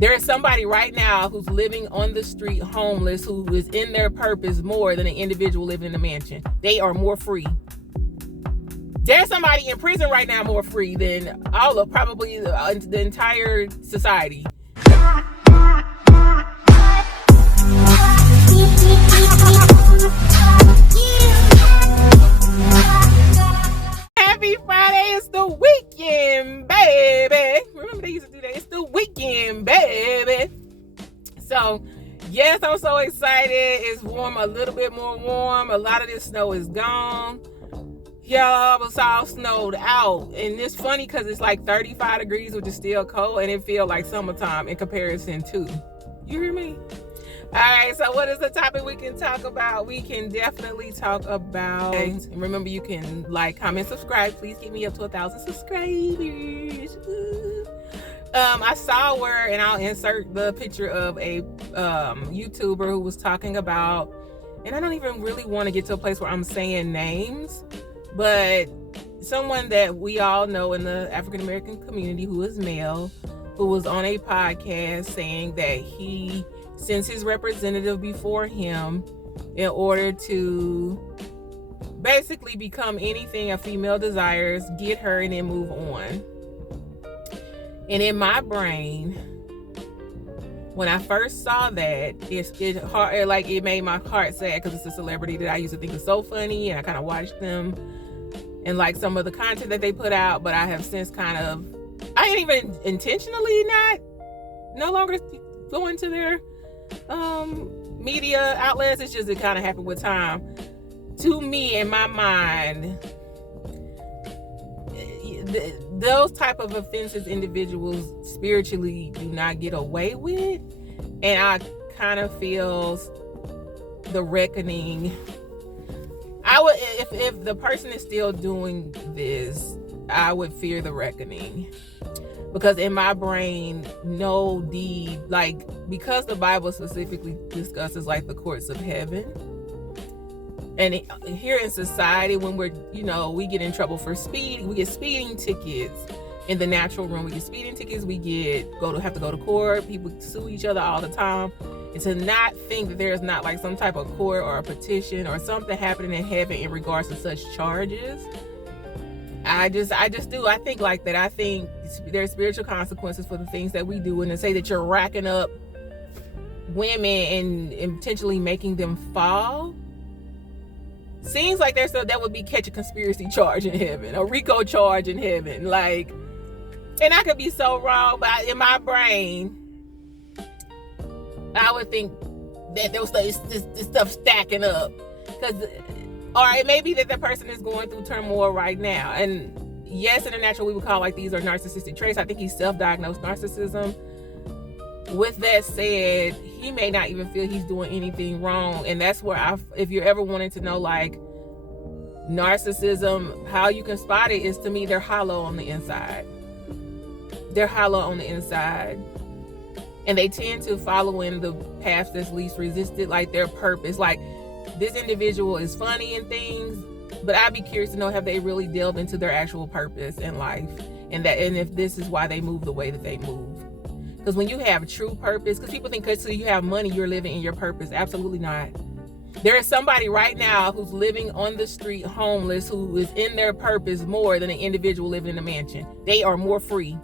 There is somebody right now who's living on the street homeless who is in their purpose more than an individual living in a mansion. They are more free. There's somebody in prison right now more free than all of probably the entire society. Happy Friday, it's the weekend, baby. Remember they used to do that? It's the weekend, baby. So, yes, I'm so excited. It's warm, a little bit more warm. A lot of this snow is gone. Y'all, was all snowed out. And it's funny because it's like 35 degrees, which is still cold, and it feels like summertime in comparison to. You hear me? All right, so what is the topic we can talk about? We can definitely talk about, and remember, you can like, comment, subscribe. Please get me up to 1,000 subscribers. I saw where, and I'll insert the picture of a YouTuber who was talking about, and I don't even really want to get to a place where I'm saying names, but someone that we all know in the African American community who is male, who was on a podcast saying that he sends his representative before him in order to basically become anything a female desires, get her, and then move on. And in my brain, when I first saw that, it made my heart sad because it's a celebrity that I used to think was so funny, and I kind of watched them and like some of the content that they put out, but I have since I ain't even intentionally no longer going to their media outlets. It's just it kind of happened with time. To me, in my mind, those type of offenses individuals spiritually do not get away with, and I kind of feel the reckoning. I would, if the person is still doing this, I would fear the reckoning, because in my brain, no deed, like, because the Bible specifically discusses like the courts of heaven, and here in society, when we get in trouble for speeding, we get speeding tickets in the natural realm. We get speeding tickets. We have to go to court. People sue each other all the time. And to not think that there's not like some type of court or a petition or something happening in heaven in regards to such charges, I think like that. I think there's spiritual consequences for the things that we do, and to say that you're racking up women and potentially making them fall seems like that would be catch a conspiracy charge in heaven, a RICO charge in heaven, like. And I could be so wrong, but in my brain, I would think that there was this stuff stacking up, or it may be that the person is going through turmoil right now. And yes, in the natural, we would call like these are narcissistic traits. I think he's self-diagnosed narcissism. With that said, he may not even feel he's doing anything wrong, and that's where if you're ever wanting to know like narcissism, how you can spot it is, to me, they're hollow on the inside. They're hollow on the inside. And they tend to follow in the path that's least resisted, like their purpose. Like, this individual is funny and things, but I'd be curious to know, have they really delved into their actual purpose in life? And if this is why they move the way that they move. Because when you have true purpose, because people think because you have money, you're living in your purpose. Absolutely not. There is somebody right now who's living on the street homeless who is in their purpose more than an individual living in a mansion. They are more free.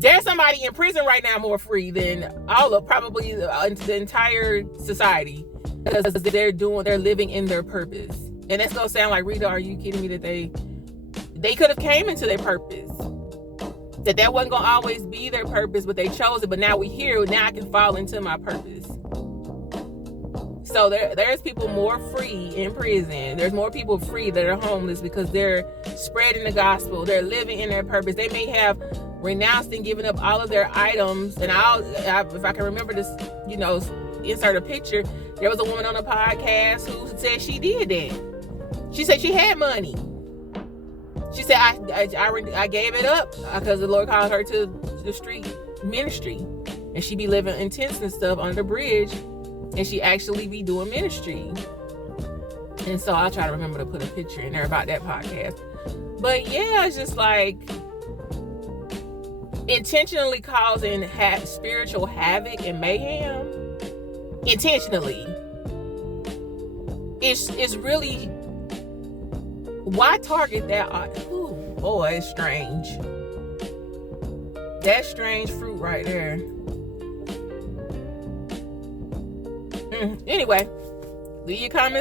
There's somebody in prison right now more free than all of probably the entire society, because they're living in their purpose. And that's gonna sound like, Rita, are you kidding me? That they could have came into their purpose. That wasn't gonna always be their purpose, but they chose it. But now we're here. Now I can fall into my purpose. So there's people more free in prison. There's more people free that are homeless because they're spreading the gospel. They're living in their purpose. They may have renounced and given up all of their items. And if I can remember this, insert a picture. There was a woman on a podcast who said she did that. She said she had money. She said, I gave it up because the Lord called her to the street ministry. And she be living in tents and stuff under the bridge. And she actually be doing ministry. And so I'll try to remember to put a picture in there about that podcast. But yeah, it's just like, intentionally causing spiritual havoc and mayhem, intentionally, it's really, why target that? Ooh, boy, it's strange. That's strange fruit right there. Anyway, leave your comments